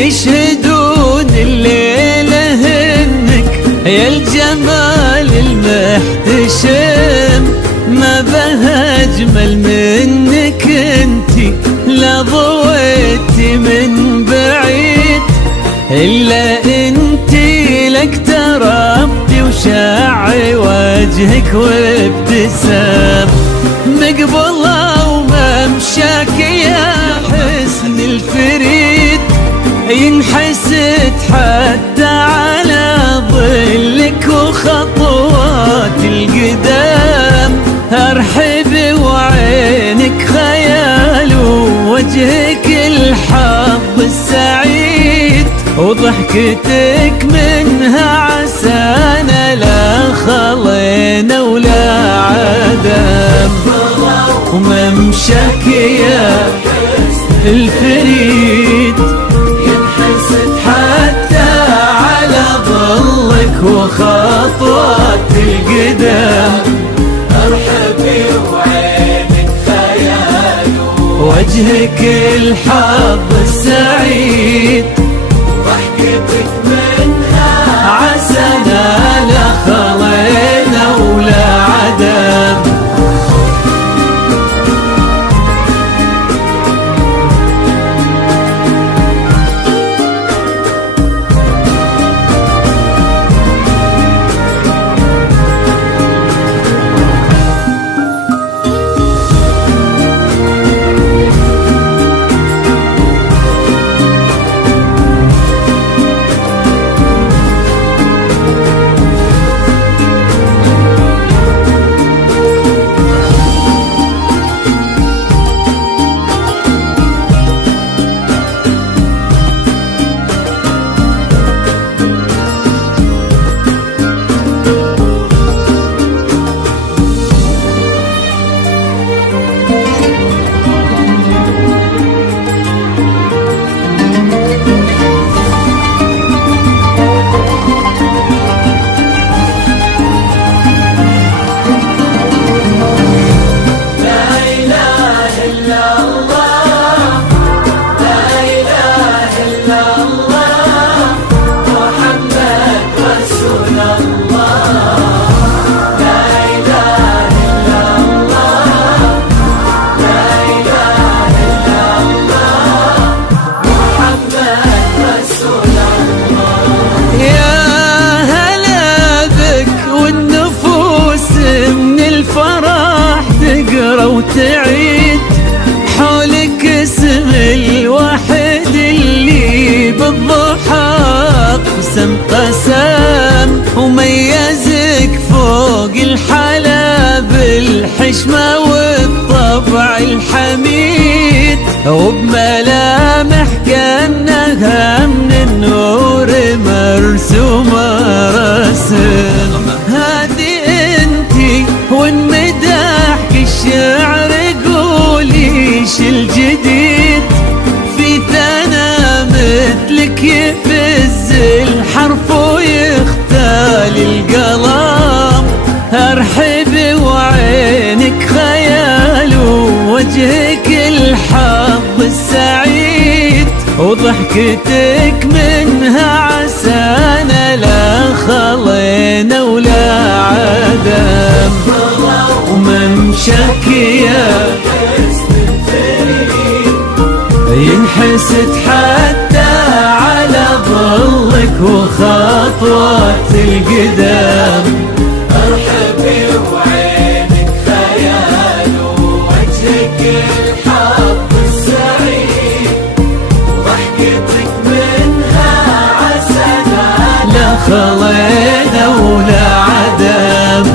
يشهدون الليلة إنك يا الجمال المحتشم، ما بها أجمل منك انتي لا ضويتي من بعيد، إلا انتي لك تربي وشاعي وجهك وابتسام، مقبلة وممشاك يا حسن الفريد، ينحسد حتى على ظلك وخطوات القدام، أرحب وعينك خيال ووجهك الحظ السعيد، وضحكتك منها عسانا لا خلينا ولا عدم، وممشاك يا الفريد ينحسد حتى على ظلك وخطوات القدام، أرحبي وعينك خيال وجهك الحظ السعيد، ضحكتك منها عسانا لا خلينا ولا عدم. وتعيد حولك اسم الواحد اللي بالضحى قسم قسم، وميزك فوق الحلا بالحشمة والطبع الحميد، وبملامح كأنها من النور مرسومة رسم، هذه انتي وانمدحك الشعر قوليش الجديد، في ثنا مثلك يفز الحرف ويختال القلم، أرحب وعينك خيال ووجهك الحظ السعيد، وضحكتك منها عسانا لا خلينا ولا عدم، وممشاك يا ينحسد حتى على ظلك وخطوات القدام، أرحبي وعينك خيال ووجهك الحظ السعيد، وضحكتك منها عسانا لا خلينا ولا عدم.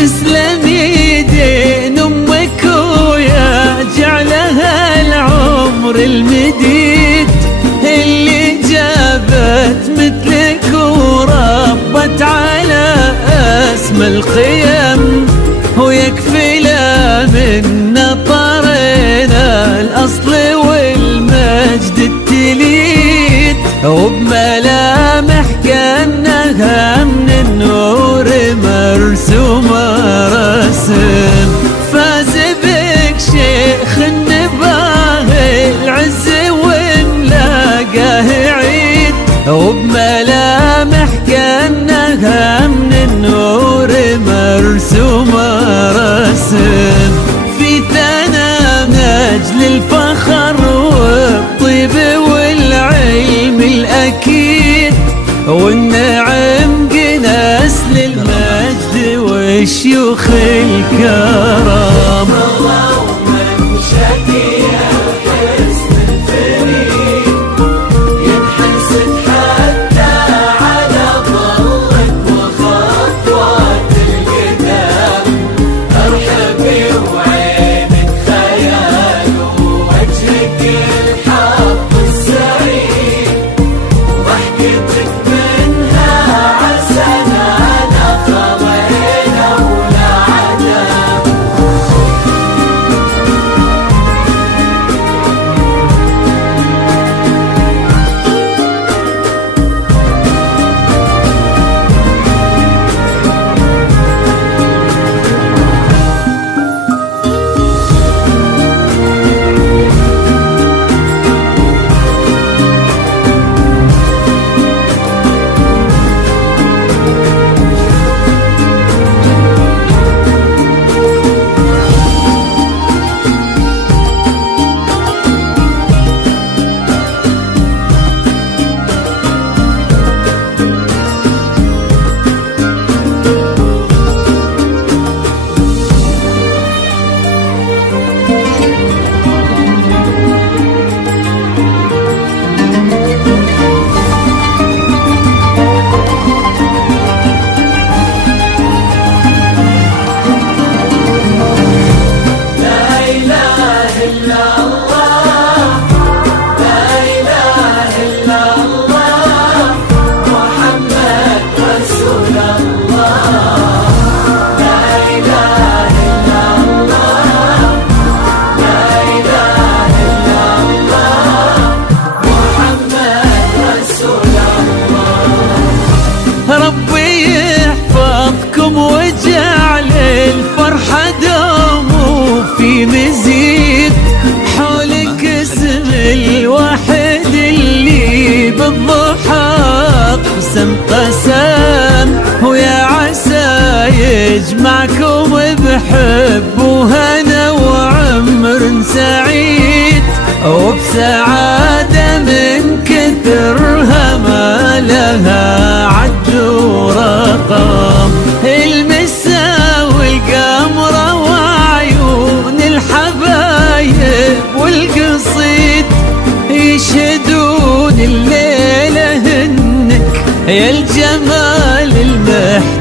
تسلم يدين أمك ويا جعلها العمر المديد، اللي جابت مثلك وربت على اسم القيم، ويكفي لا من طرنا الأصل والمجد التليد، وبملامح كأنها من النور مرسومة رسم، فاز بك شيخ النباه العز ونلاقاه عيد، وبملامح كأنها من النور مرسومة رسم، في ثنا من أجل الفخر والطيب والعلم الأكيد، والنعم قناس للمجد والشيوخ الكرام. ربي يحفظكم وجعل الفرحة دوم وفي مزيد، حولك اسم الواحد اللي بالضحى قسم قسم، ويا عسى يجمعكم بحب وهنا وعمر سعيد، وبسعادة من كثرها ما لها عد ورقم، المسا والقمرة وعيون الحبايب والقصيد يشهدون الليلة هنك يا الجمال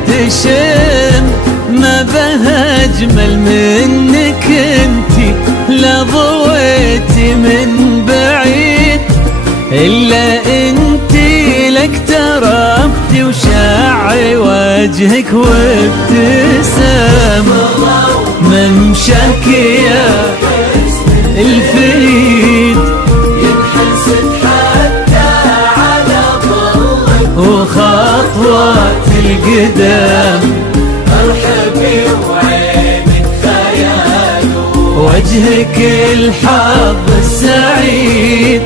المحتشم، ما بها أجمل منك انتي لا ضويتي من بعيد، إلا انتي لك تربتي وشع وجهك وابتسام، ممشاك يا الفريد ينحسد حتى على ظلك وخطوات القدام، مرحبي وعينك خيال وجهك الحظ السعيد.